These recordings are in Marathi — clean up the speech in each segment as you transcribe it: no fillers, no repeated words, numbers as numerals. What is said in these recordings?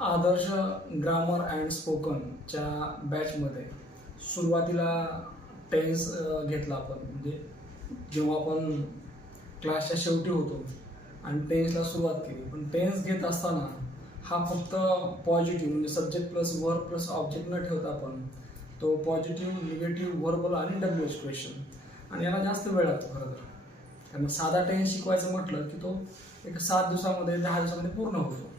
आदर्श ग्रामर अँड स्पोकनच्या बॅचमध्ये सुरुवातीला टेन्स घेतला आपण. म्हणजे जेव्हा आपण क्लासच्या शेवटी होतो आणि टेन्सला सुरुवात केली, पण टेन्स घेत असताना हा फक्त पॉझिटिव्ह म्हणजे subject plus verb plus object न ठेवता आपण तो पॉझिटिव्ह, निगेटिव्ह, व्हर्बल आणि WH क्वेश्चन, आणि याला जास्त वेळ लागतो खरं तर. कारण साधा टेन्स शिकवायचं म्हटलं की तो एक 7 दिवसामध्ये 10 दिवसामध्ये पूर्ण होतो,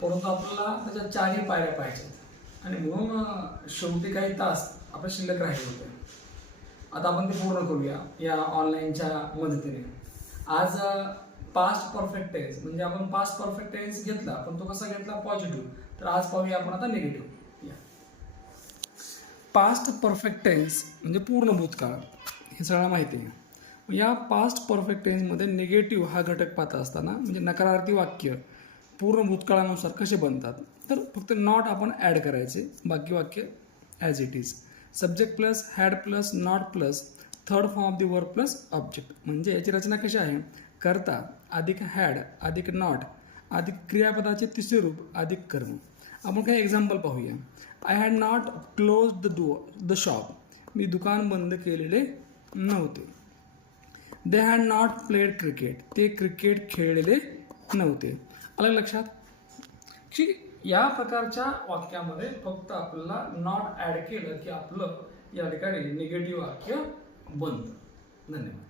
परंतु आपल्याला त्याच्या 4ही पायऱ्या पाहिजेत आणि म्हणून शेवटी काही तास आपल्या शिल्लक राहिले होते. आता आपण ते पूर्ण करूया या ऑनलाईनच्या मदतीने. आज पास्ट परफेक्ट टेन्स म्हणजे आपण पास्ट परफेक्ट टेन्स घेतला, पण तो कसा घेतला? पॉझिटिव्ह. तर आज पाहूया आपण आता निगेटिव्ह. पास्ट परफेक्ट टेन्स म्हणजे पूर्ण भूतकाळ, हे सगळं माहिती आहे. या पास्ट परफेक्ट टेन्समध्ये निगेटिव्ह हा घटक पाहत असताना म्हणजे नकारार्थी वाक्य पूर्ण भूतकाळानुसार कसे बनतात, तर फक्त नॉट आपण ॲड करायचे, बाकी वाक्य as it is. Subject plus had plus not plus third form of the verb plus object. म्हणजे याची रचना कशी आहे? कर्ता अधिक हॅड अधिक नॉट अधिक क्रियापदाचे तिसरे रूप अधिक कर्म. आपण काही एक्झाम्पल पाहूया. I had not close the shop. मी दुकान बंद केलेले नव्हते. They had not played cricket. ते क्रिकेट खेळलेले नव्हते. आलं लक्षात की या प्रकारच्या वाक्यामध्ये फक्त आपल्याला नॉट ॲड केलं की आपलं या ठिकाणी निगेटिव्ह वाक्य बनतं. धन्यवाद.